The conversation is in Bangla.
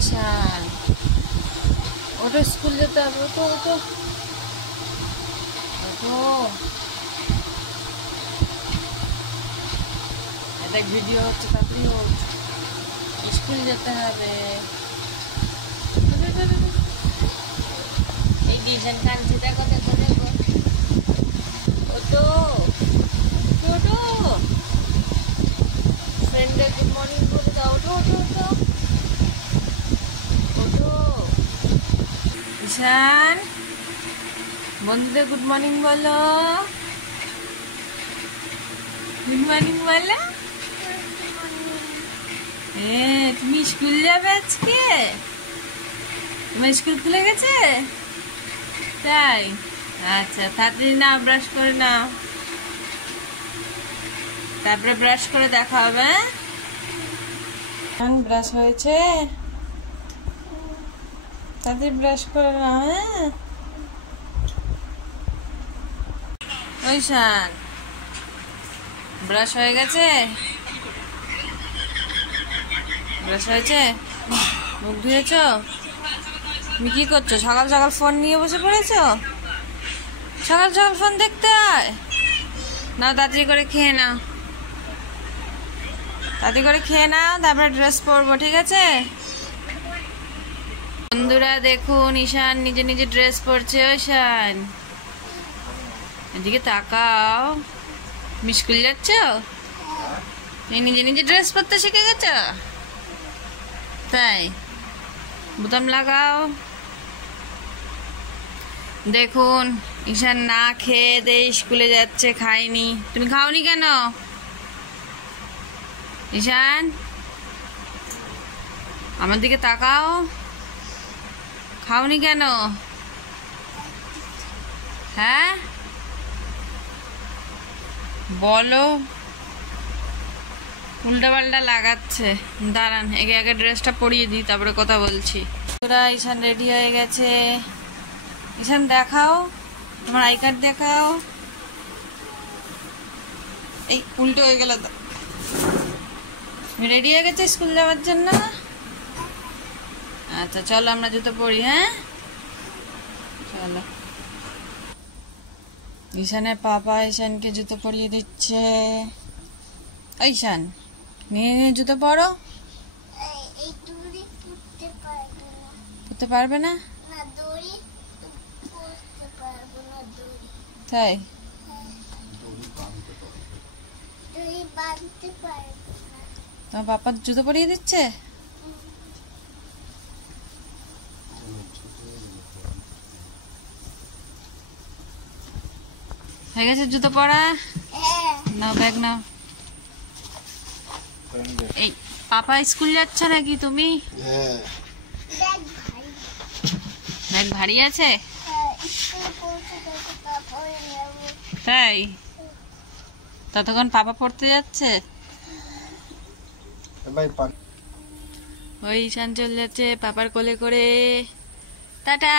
ঈশান ওটা স্কুল যেতে হবে। ওটো ওটো ওটো দেখ ভিডিও হচ্ছে, তাড়াতাড়ি হোক, স্কুল যেতে হবে। এই ডিজাইন কানছি, দেখো দেখো দেখো। ওটো ওটো ফ্রেন্ডে গুড মর্নিং বলে দাও। ওটো ওটো ওটো ওটো ঈশান বন্ধুদের গুড মর্নিং বলো। গুড মর্নিং বলো। তুমি স্কুল যাবে আজকে? তোমার স্কুল খুলে গেছে? তাই? আচ্ছা, তাড়াতাড়ি না, ব্রাশ করে নাও, তারপরে ব্রাশ করে দেখা হবে। ব্রাশ হয়েছে? তাড়াতাড়ি ব্রাশ করে নাও। হ্যাঁ ঈশান ব্রাশ হয়ে গেছে? ব্রাশ হয়েছে? মুখ ধুয়েছ? তুমি কি করছো? সকাল সকাল ফোন নিয়ে বসে পড়েছো? সকাল সকাল ফোন দেখতে হয় না? তাড়াতাড়ি করে খেয়ে নাও, তাড়াতাড়ি করে খেয়ে নাও, তারপরে ড্রেস পরবো, ঠিক আছে? বন্ধুরা দেখুন, ঈশান নিজে নিজে ড্রেস পরছে। ঈশান এদিকে তাকাও। তুমি স্কুল যাচ্ছ? তুমি নিজে নিজে ড্রেস পরতে শিখে গেছ? তাই? বোতাম লাগাও। দেখুন ঈশান না খেয়ে দিয়ে স্কুলে যাচ্ছে, খায়নি। তুমি খাওনি কেন ঈশান? আমার দিকে তাকাও। খাওনি কেন? হ্যাঁ বলো। উল্টা পাল্টা লাগাচ্ছে। দাঁড়ান, একে আগে ড্রেসটা পরিয়ে দিই, তারপরে কথা বলছি। তোরা ঈশান রেডি হয়ে গেছে। ঈশান দেখাও, তোমার আই কার্ড দেখাও। এই উল্টো হয়ে গেল। তুমি রেডি হয়ে গেছে স্কুল যাওয়ার জন্য? আচ্ছা চলো আমরা জুতো পরি। হ্যাঁ চলো। ঈশানের পাপা ঈশানকে জুতো পরিয়ে দিচ্ছে। ঈশান নিয়ে নিয়ে জুতো পরো। পরতে পারবে না? তাই? তোমার পাপা জুতো পরিয়ে দিচ্ছে? হয়ে গেছে জুতো পরা? নাও ব্যাগ নাও। এই পাপা স্কুল যাচ্ছে নাকি? তুমি ব্যাগ ভারী আছে? তাই? ততক্ষণ পাপা পড়তে যাচ্ছে? ওই ঈশান চলে যাচ্ছে পাপার কোলে করে। টাটা।